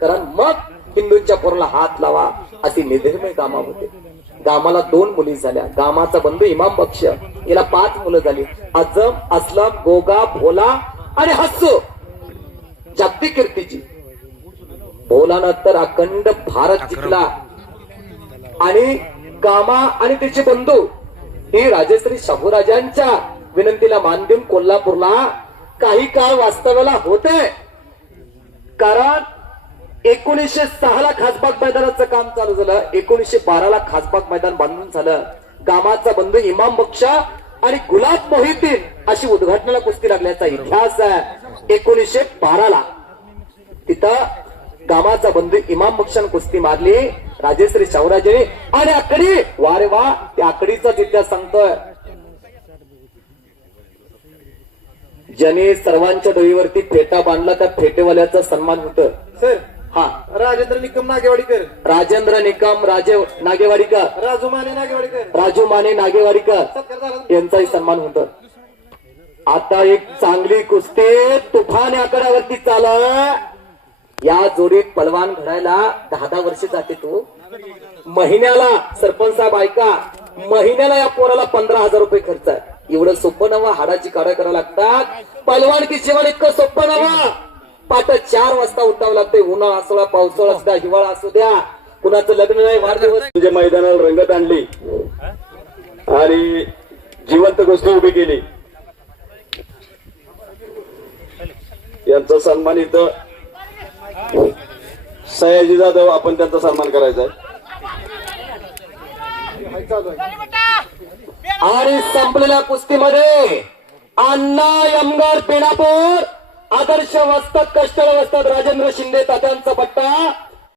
कारण मग हिंदूंच्या पोराला हात लावा अशी निर्धर्मय गामा होते. गामाला 2 मुली झाल्या. गामाचा बंधू इमाम बक्ष, याला 5 मुलं झाली. आजम, असलम, गोगा, भोला आणि हस्सू. जागतिक कीर्तीची. भोलानं तर अखंड भारत जिंकला. आणि गामा आणि त्याचे बंधू हे राजश्री शाहूराजांच्या विनंतीला मान देऊन कोल्हापूरला काही काळ वास्तव्याला होते. कारण 1906 ला खासबाग मैदानाचं काम चालू झालं. 1912 ला खासबाग मैदान बांधून झालं. गामाचा बंधू इमाम बक्ष आणि गुलाब मोहिद्दीन अशी उद्घाटनाला कुस्ती लागल्याचा इतिहास आहे. 1912 ला तिथं गामाचा बंधू इमाम बक्षाने कुस्ती मारली राजश्री शाहूराजांनी. आणि आकडी, वारे वा, त्या आकडीचा इतिहास सांगतोय. ज्याने सर्वांच्या डोईवरती फेटा बांधला त्या फेटेवाल्याचा सन्मान होत. सर, हा, राजेंद्र निकम नागेवाडीकर, राजेंद्र निकम नागेवाडीकर, राजू माने नागेवाडीकर, राजू माने नागेवाडीकर सत्कार झाला. यांचाही सन्मान होत. आता एक चांगली कुस्ती तुफान आकड्यावरती चालू. या जोडीत पलवान घडायला 10 वर्ष जाते. तू महिन्याला, सरपंच साहेब ऐका, महिन्याला या पोराला 15,000 रुपये खर्च आहे. एवढं सोपं नवं. हाडाची काढा करावं लागतात. पलवान की जीवन इतकं सोपं नवं. पाट 4 वाजता उठावं लागतंय. उन्हाळा असो, पावसाळा असू द्या, हिवाळा असू द्या, कुणाचं लग्न नाही, वाढदिवस. म्हणजे मैदानाला रंगत आणली आणि जिवंत गोष्टी उभी केली. यांचा सन्मान इथं सयाजी जाधव, आपण त्यांचा सन्मान करायचा आहे. आणि संपलेल्या कुस्तीमध्ये अण्णा यमगर पेणापूर, आदर्श वस्तात, कष्टाळ वस्तात राजेंद्र शिंदे तात्यांचा पट्टा